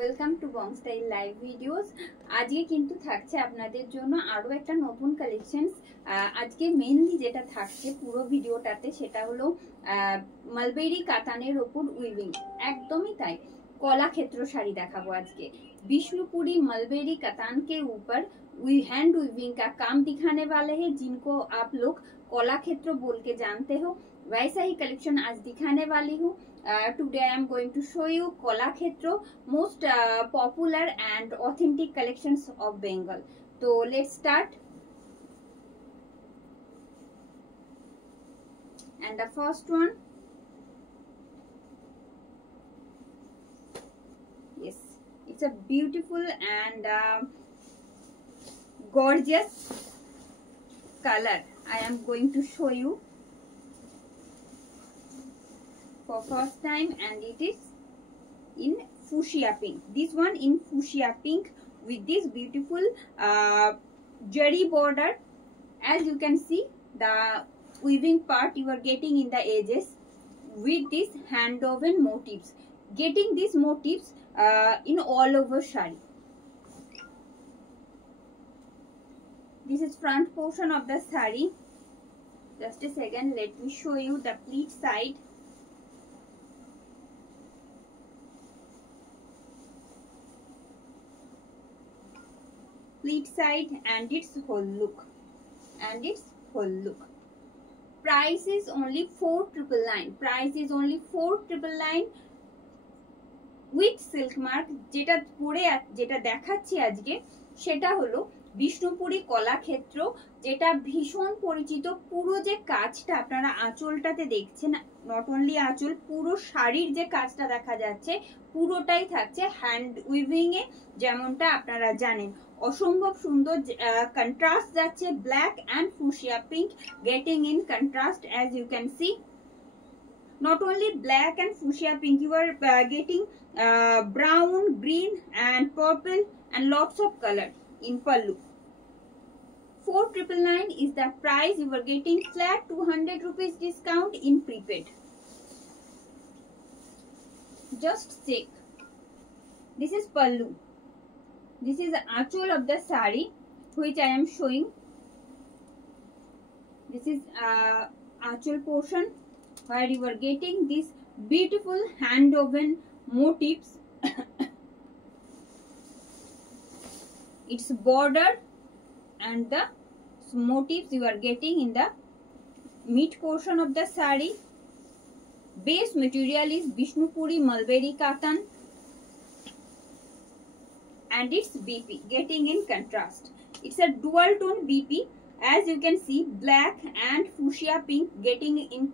Welcome to Bong style live videos. আজকে কিন্তু থাকছে আপনাদের জন্য আরো একটা নতুন কালেকশনস। আজকে মেইনলি যেটা থাকছে পুরো ভিডিওটাতে সেটা হলো মালবেরি কাতানের ওপর উইভিং। একদমই তাই, কলাক্ষেত্র শাড়ি দেখাবো আজকে। विष्णुपुरी मलबेरी कतान के ऊपर हैंड वीविंग का काम दिखाने वाले हैं, जिनको आप लोग कला क्षेत्र बोल के जानते हो। वैसा ही कलेक्शन आज दिखाने वाली हूँ। Today I am going to show you Kalakshetra most popular and authentic collections of Bengal. तो let's start. And the first one, it's a beautiful and gorgeous color. I am going to show you for first time, and it is in fuchsia pink. This one in fuchsia pink with this beautiful jari border. As you can see, the weaving part you are getting in the edges with this hand woven motifs. Getting these motifs in all over shari. This is front portion of the sari. Just a second, let me show you the pleat side. Pleat side and its whole look. Price is only 4,999. Price is only 4,999 with silk mark. যেটা পরে যেটা দেখাচ্ছি আজকে সেটা হলো বিষ্ণুপুরি কলাক্ষেত্র, যেটা ভীষণ পরিচিত। পুরো যে কাজটা আপনারা আঁচলটাতে দেখছেন, নট অনলি আঁচল, পুরো শাড়ির যে কাজটা দেখা যাচ্ছে পুরোটাই থাকছে হ্যান্ড উইভিং এ, যেমনটা আপনারা জানেন। অসম্ভব সুন্দর কন্ট্রাস্ট যাচ্ছে, black and fuchsia pink getting in contrast. As you can see, not only black and fuchsia pink, you are getting brown, green and purple and lots of color in pallu. 4,999 is the price. You are getting flat 200 rupees discount in prepaid. Just check. This is pallu. This is the achol of the sari which I am showing. This is achol portion where you are getting these beautiful hand woven motifs. Its border and the motifs you are getting in the mid portion of the sari. Base material is Vishnupuri Mulberry Katan and its BP getting in contrast. It's a dual tone BP. As you can see, black and fuchsia pink getting in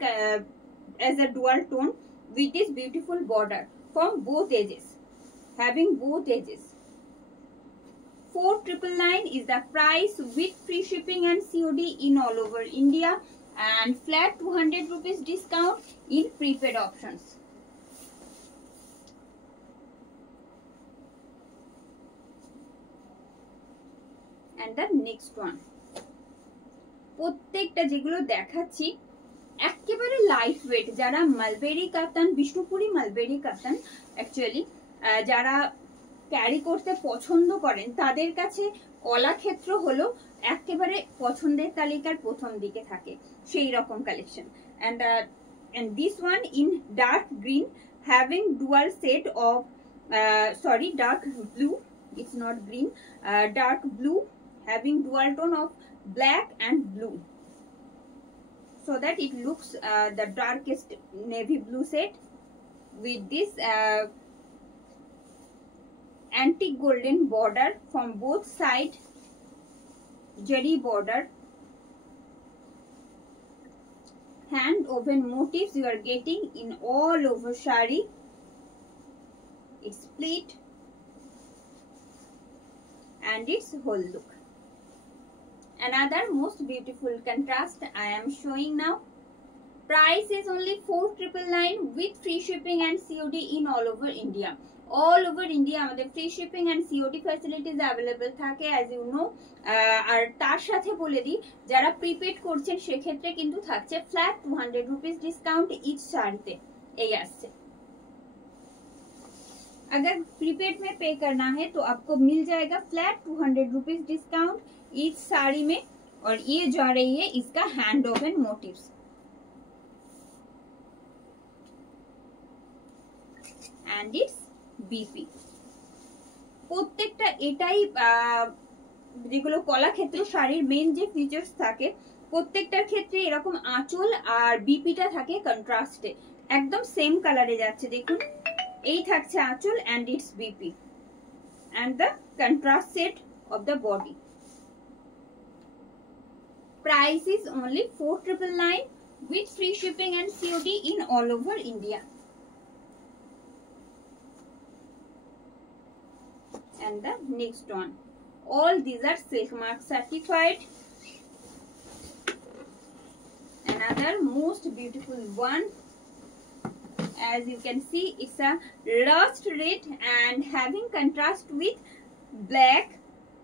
as a dual tone with this beautiful border from both edges, having both edges. 4,999 is the price with free shipping and COD in all over India, and flat 200 rupees discount in prepaid options. And the next one, প্রত্যেকটা যেগুলো দেখাচ্ছি একেবারে light weight. যারা mulberry কাতান, Bishnupuri mulberry কাতান actually যারা carry করতে পছন্দ করেন তাদের কাছে কলাক্ষেত্র হলো একেবারে পছন্দের তালিকার প্রথম দিকে থাকে সেই রকম collection. and this one in dark green having dual set of dark blue, it's not green, dark blue having dual tone of black and blue, so that it looks the darkest navy blue set with this antique golden border from both sides, jari border, hand woven motifs you are getting in all over shari. It's split and its whole look. Another most beautiful contrast I am showing now. Price is only 4,999 with free shipping and COD in all over India. All over India আমাদের free shipping and COD facilities available থাকে, as you know. আর তার সাথে বলে দিই, যারা prepaid করছেন সেক্ষেত্রে কিন্তু থাকছে ফ্ল্যাট 200 rupees ডিসকাউন্ট ইচ শাড়িতে। এই আসছে अगर प्रीपेड में पे करना है तो आपको मिल जाएगा फ्लैट 200 रुपीज डिस्काउंट इस साड़ी में। और ये जा रही है इसका hand woven motifs and it's BP. প্রত্যেকটা এটাই যেগুলো কলাক্ষেত্র শাড়ির মেন যে ফিচার্স থাকে প্রত্যেকটার ক্ষেত্রে এরকম আঁচল আর বিপিটা থাকে কন্ট্রাস্টে, একদম সেম কালারে যাচ্ছে। দেখুন এই থাকছে আঁচল and it's BP and the contrast set of the body. Price is only 4999 with free shipping and COD in all over India. And the next one, all these are silk mark certified. Another most beautiful one, as you can see, it's a rust red and having contrast with black,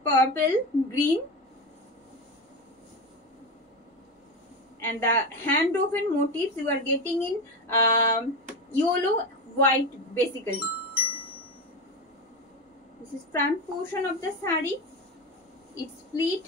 purple, green, and the hand woven motifs you are getting in yellow, white basically. This is front portion of the sari. It's split.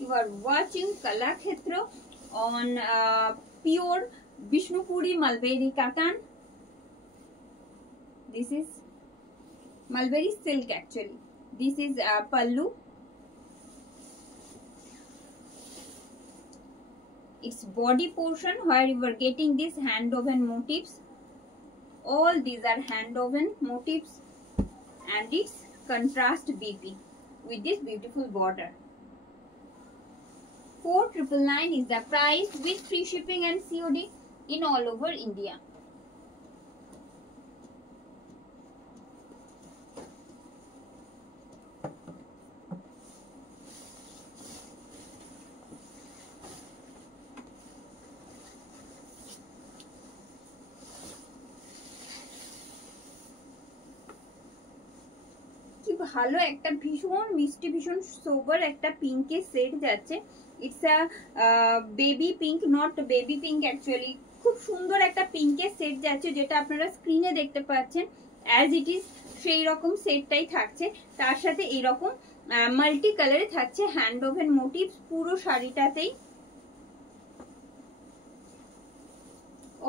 You are watching Kalakshetra on pure Vishnupuri Mulberry cotton. This is Mulberry silk actually. This is pallu. Its body portion where you are getting these hand woven motifs. All these are hand woven motifs and its contrast BP with this beautiful border. 4999 is the price with free shipping and COD in all over India. ভালো একটা ভীষণ মিষ্টি ভীষণ সোবার একটা পিঙ্কের set যাচ্ছে। It's a baby pink, not baby pink actually. খুব সুন্দর একটা পিঙ্কের সেট যাচ্ছে যেটা আপনারা স্ক্রিনে দেখতে পাচ্ছেন। অ্যাজ ইট ইজ সেই রকম সেটটাই থাকছে, তার সাথে এইরকম মাল্টি কালারে থাকছে হ্যান্ড ওভেন মোটিভস পুরো শাড়িটাতেই।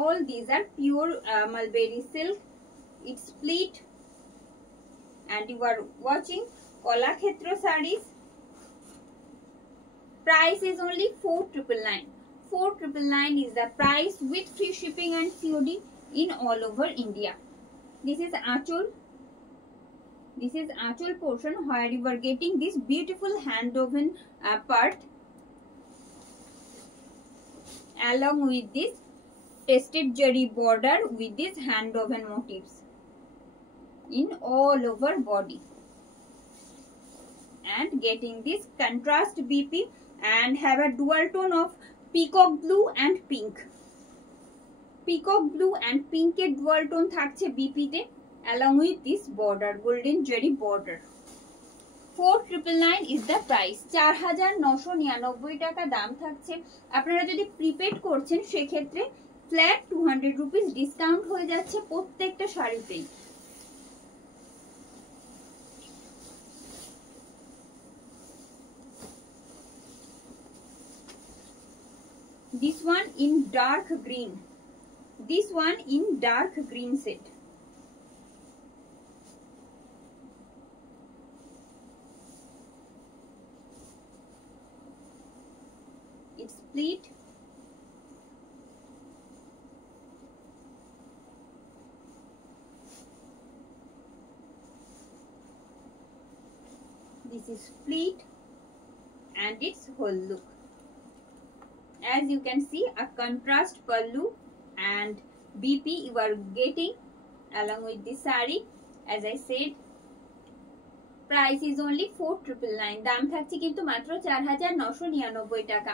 All these are pure mulberry silk. It's split. And you are watching Kalakshetra sarees. Price is only 4999. 4999 is the price with free shipping and COD in all over India. This is Achol. This is Achol portion where you are getting this beautiful hand woven part along with this tested jari border with this hand woven motifs in all over body and getting this contrast BP and have a dual tone of peacock blue and pink. Peacock blue and pink এর dual tone থাকছে BP তে along with this border, golden jari border. 4999 is the price. 4999 টাকা দাম থাকছে। আপনারা যদি prepaid করছেন সেক্ষেত্রে ফ্ল্যাট 200 রুপিস ডিসকাউন্ট হয়ে যাচ্ছে প্রত্যেকটা শাড়িতেই। This one in dark green. This one in dark green set. It's split. This is split and its whole look. As you can see, a contrast pallu and BP you are getting along with this saree. As I said, price is only 4999. दाम থাকছে কিন্তু মাত্র 4999 টাকা।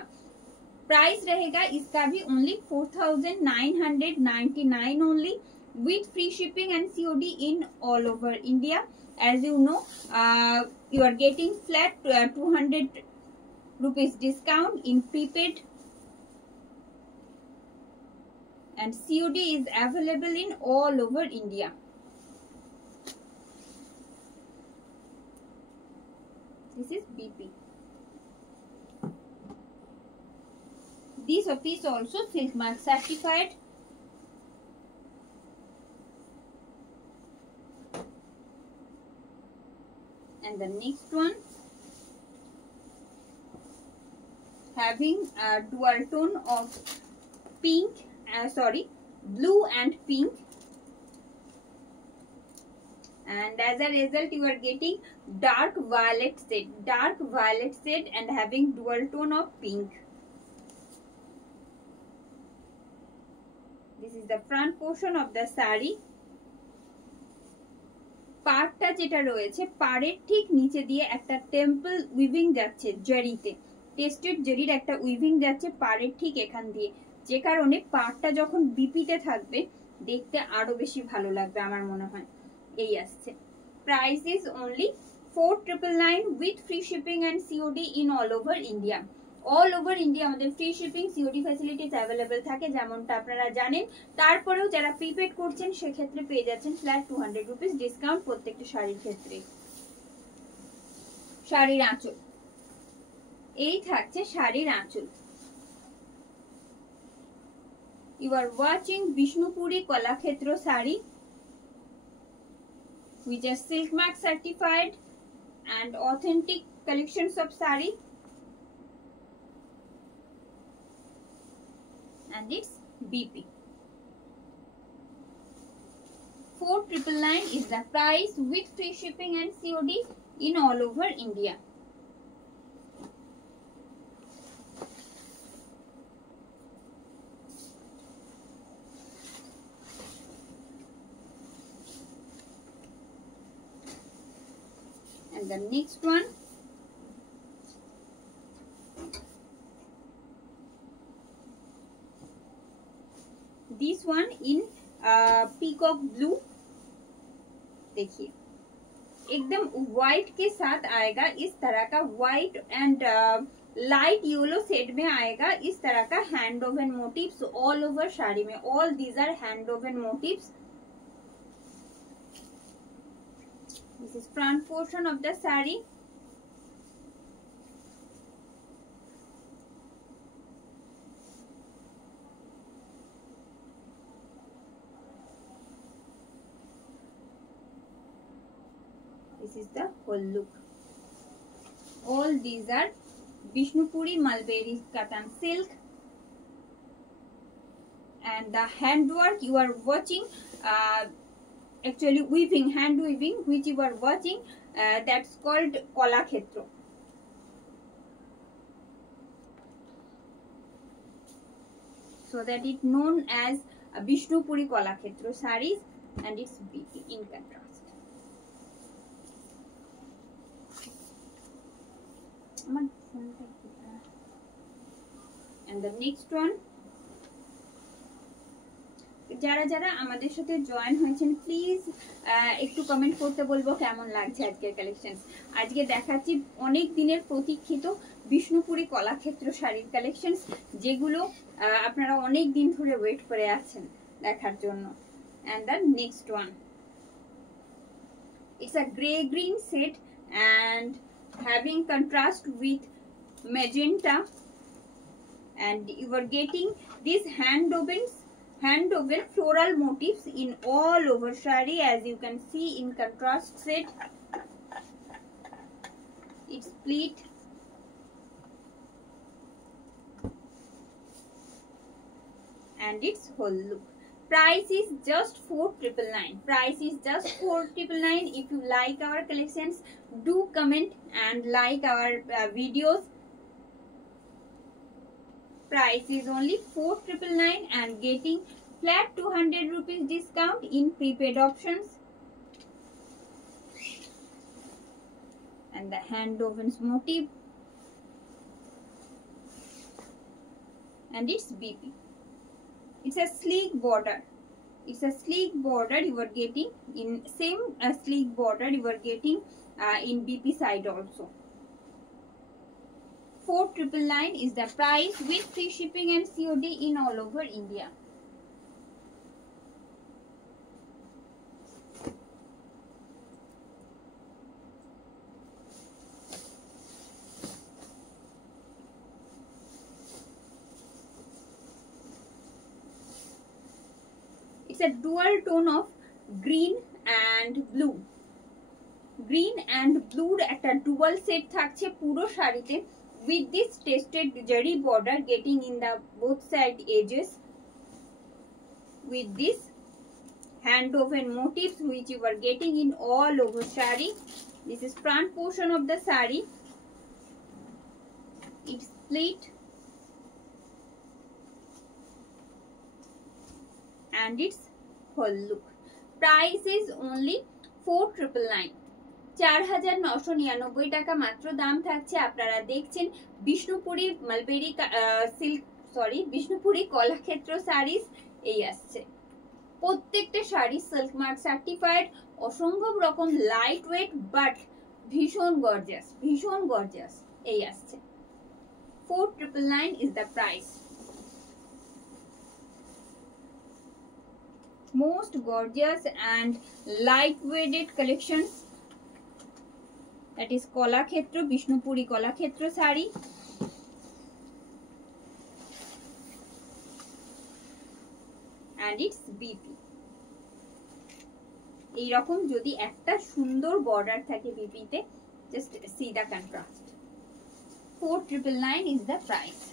Price रहेगा इसका भी only 4999 only with free shipping and COD in all over India. As you know, you are getting flat 200 rupees discount in prepaid, and COD is available in all over India. This is BP. This piece also Silk Mark certified. And the next one, having a dual tone of pink, blue and pink. And as a result, you are getting dark violet shade and having dual tone of pink. This is the front portion of the saree. পাড়টা যেটা রয়েছে পাড়ের ঠিক নিচে দিয়ে একটা temple weaving যাচ্ছে জরিতে, tested জরির একটা উইভিং যাচ্ছে পাড়ের ঠিক এখান দিয়ে, যে কারণে পাড়টা যখন বিপিতে থাকবে দেখতে আরো বেশি ভালো লাগবে আমার মনে হয়। এই আসছে। Price is only 4999 with free shipping and COD in all over India. All over India আমাদের free shipping COD facilities available থাকে, যেমনটা আপনারা জানেন। তারপরেও যারা প্রিপেড করছেন সেক্ষেত্রে পেয়ে যাচ্ছেন ফ্ল্যাট 200 রুপিস ডিসকাউন্ট প্রত্যেকটা শাড়ির ক্ষেত্রে। শাড়ির আঁচল, এই থাকছে শাড়ির আঁচল। You are watching Bishnupuri Kalakshetra sari which are Silk Mark certified and authentic collections of saree, and it's BP. 4999 is the price with free shipping and COD in all over India. And the next one, this one in peacock blue। देखिए एकदम white के साथ आएगा, इस तरह का white and light yellow shade में आएगा, इस तरह का hand woven motifs all over sari में। All these are hand woven motifs. This is front portion of the saree. This is the whole look. All these are Vishnupuri Mulberry cotton silk, and the handwork you are watching, actually weaving, hand weaving, which you are watching, that's called Kolakhetro. So that it known as Vishnupuri Kolakhetro sarees, and it's BP in contrast. And the next one, যারা যারা আমাদের সাথে join হয়েছেন please একটু comment করতে বলবো কেমন লাগছে আজকের কালেকশন। আজকে দেখাচ্ছি অনেক দিনের প্রতীক্ষিত বিষ্ণুপুরি কলাক্ষেত্র শাড়ির কালেকশন, যেগুলো আপনারা অনেক দিন ধরে ওয়েট করে আছেন দেখার জন্য। and the next one, it's a gray green set and having contrast with magenta, and you are getting these hand woven floral motifs in all over saree, as you can see in contrast set. It's split and its whole look. Price is just 4999. Price is just 4999. If you like our collections, do comment and like our videos. Price is only 4999 and getting flat 200 rupees discount in prepaid options. And the hand woven motif, and it's BP. It's a sleek border. It's a sleek border you are getting in same sleek border you are getting in BP side also. 4999 is the price with free shipping and COD in all over India. It's a dual tone of green and blue. Green and blue একটা dual set থাকছে পুরো শাড়িতে with this tested zari border getting in the both side edges, with this hand woven motifs which you are getting in all over sari. This is front portion of the sari. It's split and its whole look. Price is only 4999. 4999 টাকা মাত্র দাম থাকছে। আপনারা দেখছেন Bishnupuri mulberry silk Bishnupuri Kalakshetra saris এই আসছে। প্রত্যেকটা sari silk mark certified, অসম্ভব রকম লাইট ওয়েট বাট ভীষণ গর্জিয়াস এই আসছে। 4999 is the price. Most gorgeous and light weighted collections, that is Kolakhetro, Bishnupuri Kolakhetro sari. And it's BP. এই রকম যদি একটা সুন্দর বর্ডার থাকে বিপিতে, just see the contrast. 4999 is the price.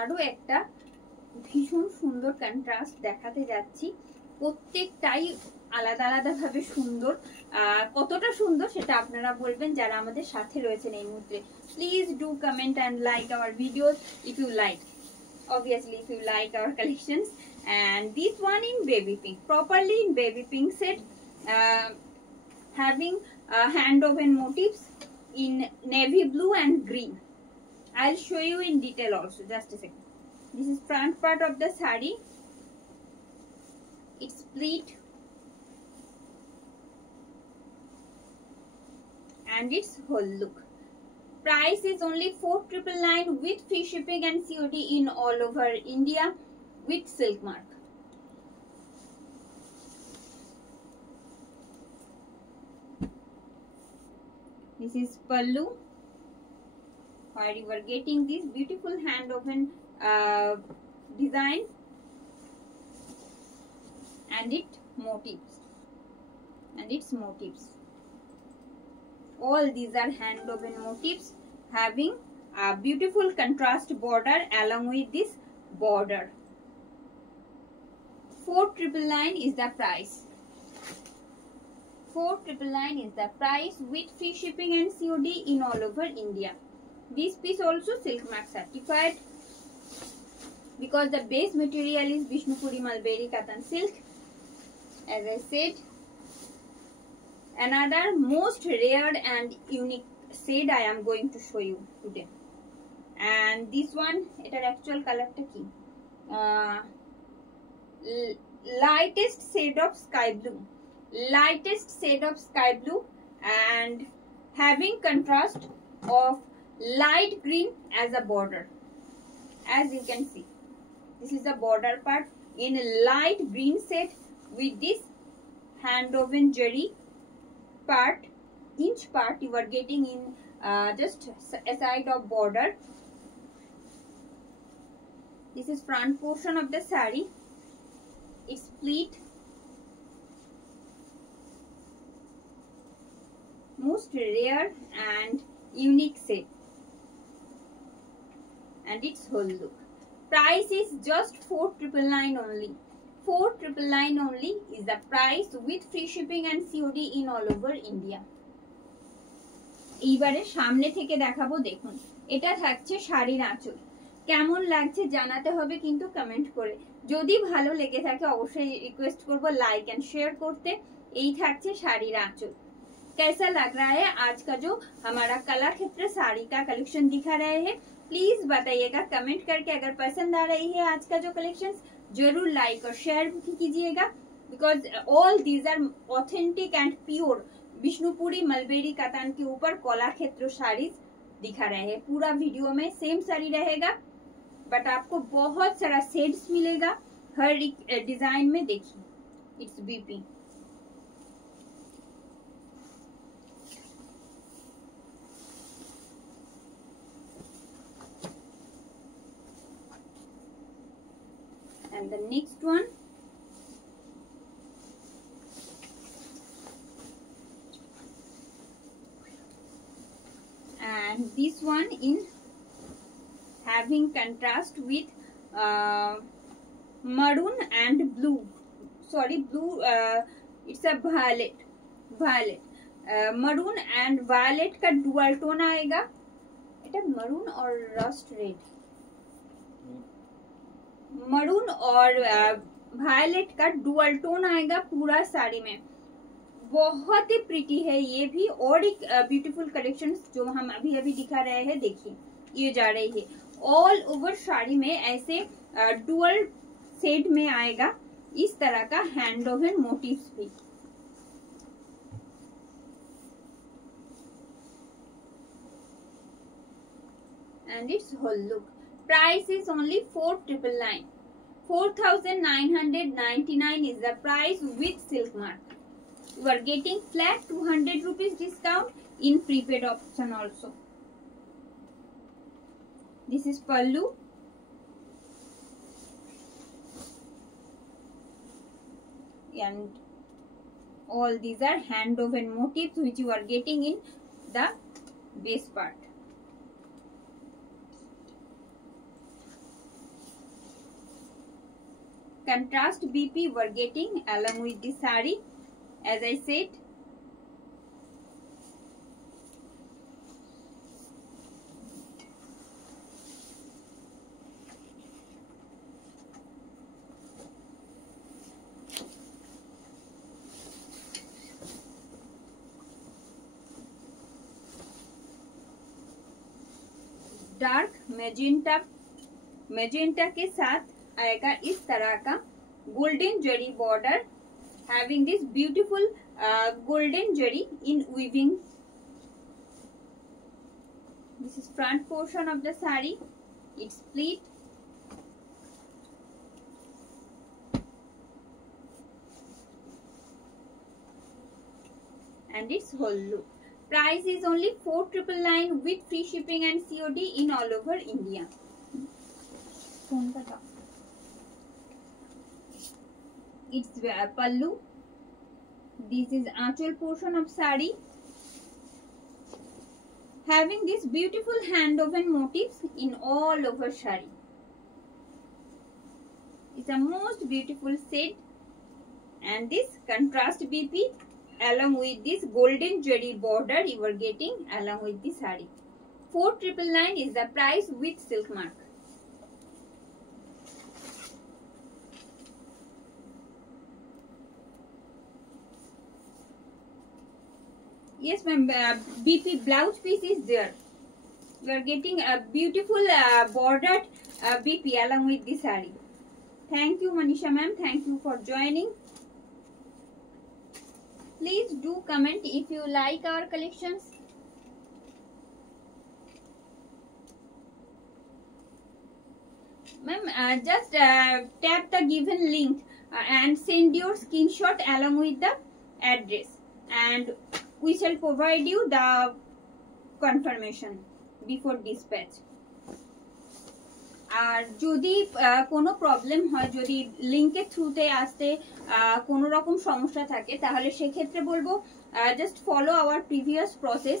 আরো একটা ভীষণ সুন্দর কন্ট্রাস্ট দেখাতে যাচ্ছি। প্রত্যেকটাই আলাদা আলাদা ভাবে সুন্দর। কতটা সুন্দর সেটা আপনারা বলবেন যারা আমাদের সাথে রয়েছেন এই মুহূর্তে। Please do comment and like our videos if you like. Obviously if you like our collections. And this one in baby pink, properly in baby pink set, having hand woven motifs in navy blue and green. I'll show you in detail also, just a second. This is front part of the sari. It's split and its whole look. Price is only 4999 with free shipping and COD in all over India with silk mark. This is pallu, where you are getting this beautiful hand woven design and its motifs. All these are hand woven motifs having a beautiful contrast border along with this border. 4999 is the price. 4999 is the price with free shipping and COD in all over India. This piece also silk mark certified because the base material is Bishnupuri Malberi Cotton silk. As I said, another most rare and unique shade I am going to show you today. And this one, etar actual color ta ki lightest shade of sky blue and having contrast of light green as a border. As you can see, this is the border part in a light green set with this hand woven zari part, inch part you are getting in just a side of border. This is front portion of the sari. It's split. Most rare and unique set and its whole look. Price is just 4999 only. 4999 only is the price with free shipping and COD in all over India. এইবারে সামনে থেকে দেখাবো। দেখুন, এটা থাকছে শাড়ির আঁচল। কেমন লাগছে জানাতে হবে কিন্তু কমেন্ট করে। যদি ভালো লেগে থাকে অবশ্যই রিকোয়েস্ট করব লাইক এন্ড শেয়ার করতে। এই থাকছে শাড়ির আঁচল। कैसा लग रहा है आज का जो हमारा कलाक्षेत्र साड़ी का कलेक्शन दिखा रहे हैं, प्लीज बताइएगा कमेंट करके। अगर पसंद आ रही है आज का जो कलेक्शन, जरूर लाइक और शेयर भी कीजिएगा, because all these are authentic and pure Vishnupuri mulberry katan के ऊपर कलाक्षेत्र साड़ी दिखा रहे हैं। पूरा वीडियो में सेम साड़ी रहेगा, बट आपको बहुत सारा शेड्स मिलेगा हर एक डिजाइन में। देखिए, it's BP. And the next one, and this one in having contrast with maroon and blue, sorry blue, it's a violet maroon and violet का dual tone आएगा। इटा maroon और rust red, मरून और violet का dual tone आएगा पूरा साड़ी में। बहुत ही प्रिटी है ये भी। और एक ब्यूटीफुल कलेक्शन जो हम अभी अभी दिखा रहे हैं, देखिए ये जा रही है ऑल ओवर साड़ी में, ऐसे डुअल शेड में आएगा इस तरह का हैंड वोवन मोटिव्स भी। And it's whole look. Price is only 4,999. 4,999 is the price with silk mark. You are getting flat 200 rupees discount in prepaid option also. This is pallu. And all these are hand woven motifs which you are getting in the base part. Contrast BP we're getting along with the sari, as I said. Dark magenta के साथ आएगा इस तरह का golden zari border, having this beautiful golden zari in weaving. This is front portion of the sari, it's split and its whole look. Price is only 4,999 with free shipping and COD in all over India. It's pallu. This is aanchal portion of sari, having this beautiful hand woven motifs in all over sari. It's a most beautiful set, and this contrast BP along with this golden jari border you are getting along with the sari. 4,999 is the price with silk mark. Yes ma'am, BP blouse piece is there. You are getting a beautiful bordered BP along with the sari. Thank you Manisha ma'am, thank you for joining. Please do comment if you like our collections. Ma'am, just tap the given link and send your screenshot along with the address, and we shall provide you the confirmation before dispatch. আর যদি কোনো problem হয়, যদি লিংকের থ্রুতে আসতে কোনো রকম সমস্যা থাকে, তাহলে সেক্ষেত্রে বলবো just follow our previous process.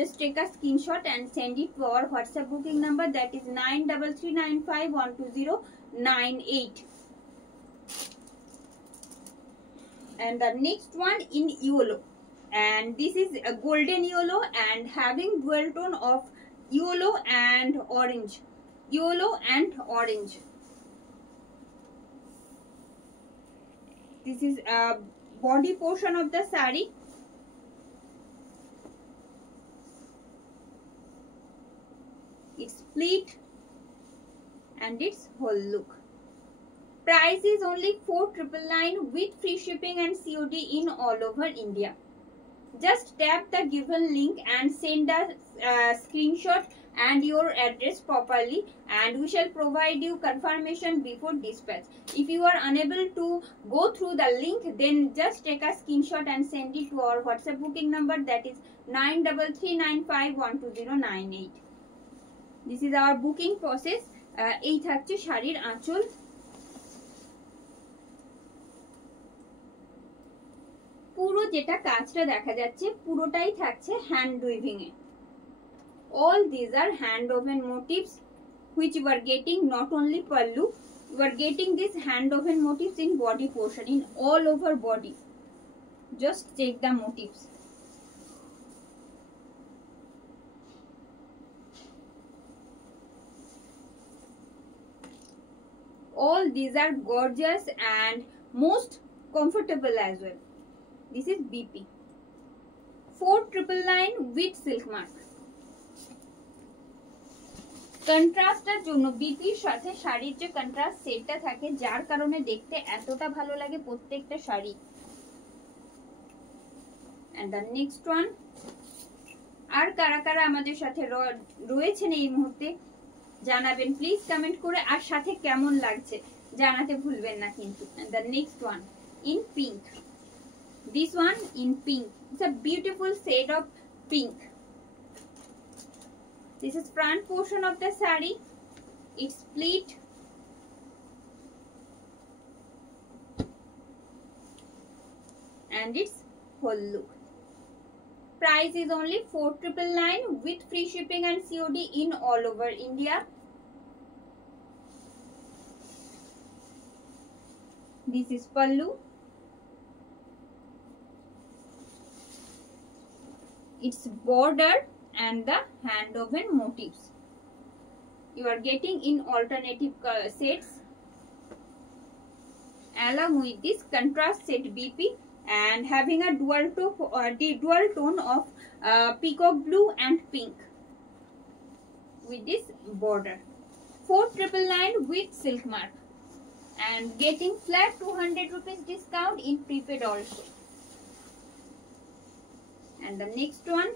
Just take a screenshot and send it to our WhatsApp booking number, that is 9339512098. And the next one in yellow, and this is a golden yellow and having dual tone of yellow and orange. Yellow and orange. This is a body portion of the sari, and its whole look. Price is only 4,999 with free shipping and COD in all over India. Just tap the given link and send a screenshot and your address properly, and we shall provide you confirmation before dispatch. If you are unable to go through the link, then just take a screenshot and send it to our WhatsApp booking number, that is 9339512098. This is our booking process. এই থাকছে শাড়ির আঁচল। পুরো যেটা কাজটা দেখা যাচ্ছে পুরোটাই থাকছে hand weaving A. All these are hand woven motifs which you are getting not only pallu, you are getting this hand woven motifs in body portion, in all over body. Just check the motifs. All these are gorgeous and most comfortable as well. This is BP 4,999 with silk mark. কন্ট্রাস্টের জন্য বিপির সাথে শাড়ির যে contrast সেটটা থাকে, যার কারণে দেখতে এতটা ভালো লাগে প্রত্যেকটা sari. And the next one. আর কারা কারা আমাদের সাথে রয়েছেন এই মুহূর্তে জানাবেন প্লিজ কমেন্ট করে, আর সাথে কেমন লাগছে জানাতে ভুলবেন না কিন্তু। And the next one in pink. This one in pink. It's a beautiful shade of pink. This is front portion of the saree. It's split. And its whole look. Price is only 4,999 with free shipping and COD in all over India. This is pallu. Its border and the hand woven motifs you are getting in alternative sets along with this contrast set BP, and having a dual tone of peacock blue and pink with this border. 4,999 with silk mark and getting flat 200 rupees discount in prepaid also. And the next one,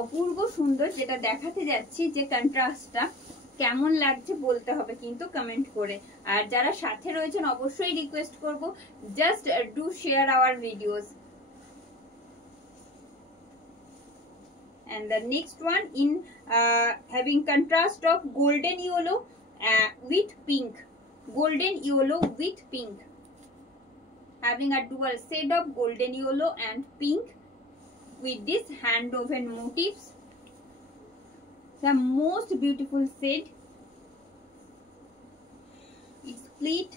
অপূর্ব সুন্দর, যেটা দেখাতে যাচ্ছি যে কন্ট্রাস্টটা কেমন লাগছে বলতে হবে কিন্তু কমেন্ট করে। আর যারা সাথে রয়েছেন অবশ্যই রিকোয়েস্ট করব, just do share our videos. And the next one in having contrast of golden yellow with pink, golden yellow with pink, having a dual shade of golden yellow and pink with this hand woven motifs, the most beautiful shade. It's split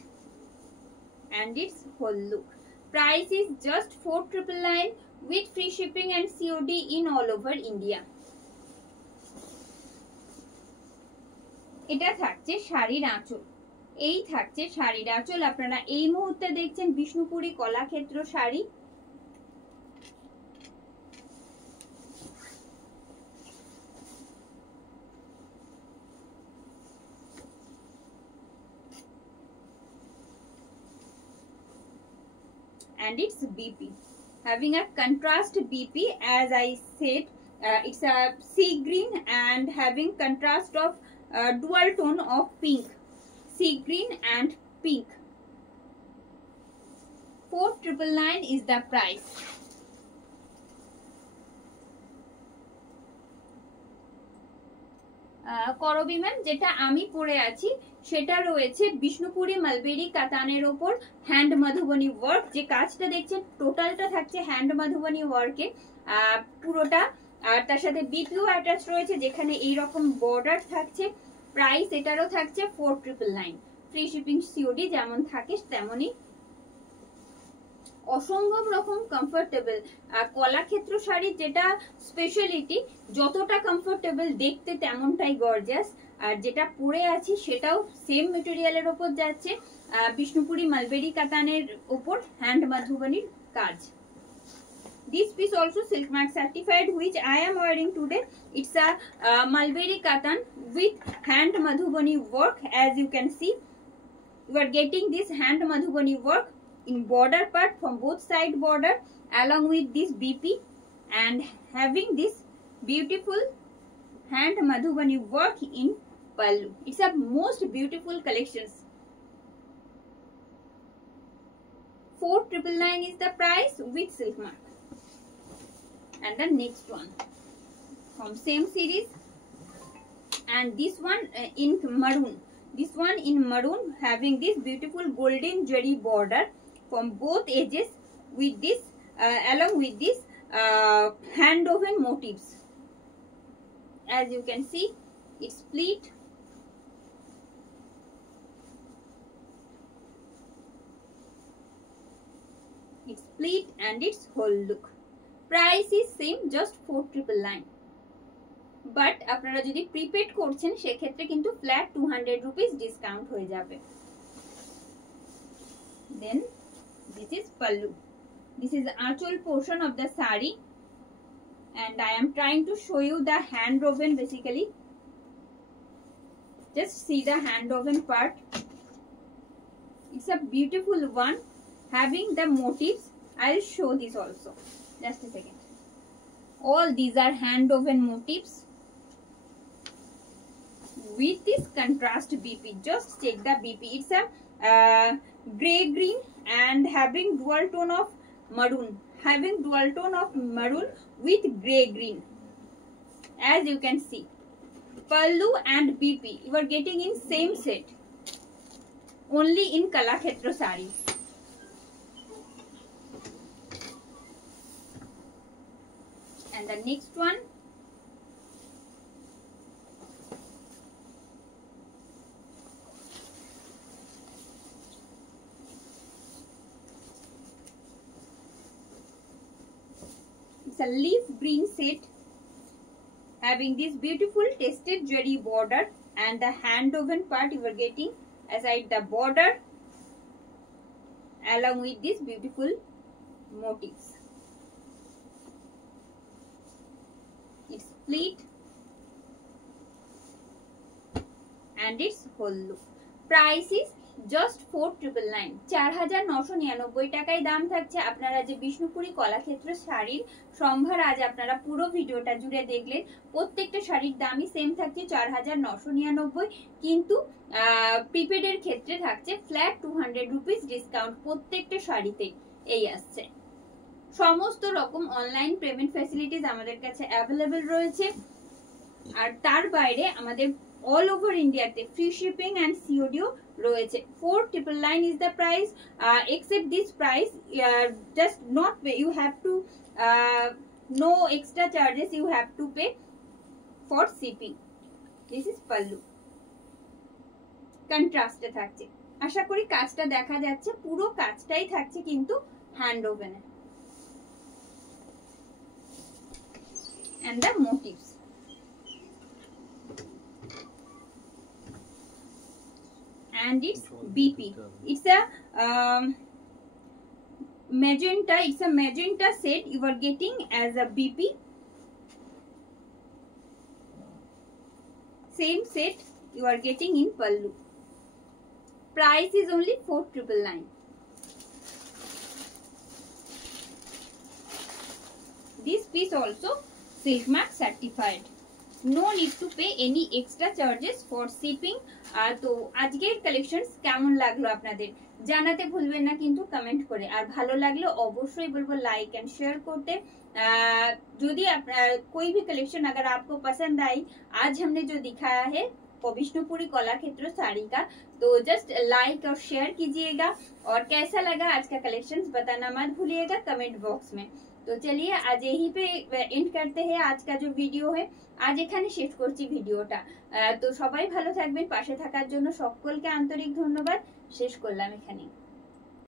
and its whole look. Price is just 4,999 with free shipping and COD in all over India. এটা থাকছে শাড়ির আঁচল। এই থাকছে শাড়ির আঁচল। আপনারা এই মুহূর্তে দেখছেন Bishnupuri Kalakshetra sari. And it's BP, having a contrast BP, as I said, it's a sea green and having contrast of dual tone of pink, sea green and pink. 4,999 is the price. করবি ম্যাম, যেটা আমি পরে আছি সেটা রয়েছে বিষ্ণুপুরি মালবেরি কাতানের ওপর hand Madhubani work. যে কাজটা দেখছেন টোটালটা থাকছে হ্যান্ড মধুবনী ওয়ার্কে পুরোটা, আর তার সাথে বিপিও অ্যাটাচ রয়েছে যেখানে এইরকম বর্ডার থাকছে। প্রাইস এটারও থাকছে 4,999, ফ্রি শিপিং সিওডি যেমন থাকে তেমনই। অসম্ভব রকম কমফোর্টেবল। কলাক্ষেত্র শাড়ির যেটা স্পেশালিটি, যতটা কমফোর্টেবল দেখতে তেমনটাই গর্জিয়াস। আর যেটা পরে আছি সেটাও সেম মেটেরিয়ালের ওপর যাচ্ছে, বিষ্ণুপুরি মালবেরি কাতানের ওপর হ্যান্ড মধুবনীর কাজ। this piece also silk mark certified, which I am wearing today. It's a mulberry cotton with hand madhubani work. As you can see, you are getting this hand madhubani work in border part from both side border, along with this BP, and having this beautiful hand madhubani work in pallu. It's a most beautiful collections. 4,999 is the price with silk mark. And the next one from same series, and this one in maroon. This one in maroon, having this beautiful golden jari border from both edges, with this along with this hand woven motifs. As you can see, it's split. It's split and its whole look. Price is same, just 4,999. But আপনারা যদি prepaid করছেন সেক্ষেত্রে কিন্তু flat 200 rupees discount হয়ে যাবে। Then this is pallu. This is the achol portion of the sari, and I am trying to show you the hand woven basically. Just see the hand woven part. It's a beautiful one, having the motifs. I'll show this also. Just a second. All these are hand woven motifs with this contrast BP. Just check the BP. It's a gray green and having dual tone of maroon. Having dual tone of maroon with gray green. As you can see, pallu and BP you are getting in same set. Only in Kalakshetra sarees. And the next one, it's a leaf green set, having this beautiful tested jari border, and the hand woven part you are getting aside the border, along with this beautiful motifs. It's split and its whole look. Price is just 4,999. 4,999 টাকায় দাম থাকছে। আপনারা যে বিষ্ণুপুরি কলাক্ষেত্র শাড়ির সম্ভার আজ আপনারা পুরো ভিডিওটা জুড়ে দেখলেন, প্রত্যেকটা শাড়ির দামই সেম থাকছে 4,999, কিন্তু প্রিপেডের ক্ষেত্রে থাকছে ফ্ল্যাট 200 rupees ডিসকাউন্ট প্রত্যেকটা শাড়িতে। এই আসছে। সমস্ত রকম অনলাইন পেমেন্ট ফ্যাসিলিটিস আমাদের কাছে অ্যাভেলেবল রয়েছে, আর তার বাইরে আমাদের অল ওভার ইন্ডিয়াতে ফ্রি শিপিং এন্ড সিওডিও রয়েছে। 4,999 is the price. Except this price, just not pay. You have to no extra charges you have to pay for shipping. This is pallu. কন্ট্রাস্টে থাকছে। আশা করি কাজটা দেখা যাচ্ছে, পুরো কাজটাই থাকছে কিন্তু হ্যান্ড ওভেনে। And the motifs. And it's BP. It's a magenta. It's a magenta set you are getting as a BP. Same set you are getting in pallu. Price is only 4,999. This piece also silk mark certified. No need to pay any extra charges for shipping. তো আজকের collections কেমন লাগলো আপনাদের জানাতে ভুলবেন না কিন্তু comment করে, আর ভালো লাগলে অবশ্যই বলবো লাইক एंड शेयर करते। यदि कोई भी कलेक्शन अगर आपको पसंद आई, आज हमने जो दिखाया है विष्णुपुरी कलाक्षेत्र साड़ी का, तो जस्ट लाइक और शेयर कीजिएगा, और कैसा लगा आज का कलेक्शंस बताना मत भूलिएगा कमेंट बॉक्स में। तो चलिए आज यहीं पे एंड करते हैं आज का जो ভিডিও है। আজ এখানে শেষ করছি ভিডিওটা। তো সবাই ভালো থাকবেন, পাশে থাকার জন্য সকলকে আন্তরিক ধন্যবাদ। শেষ করলাম এখানে।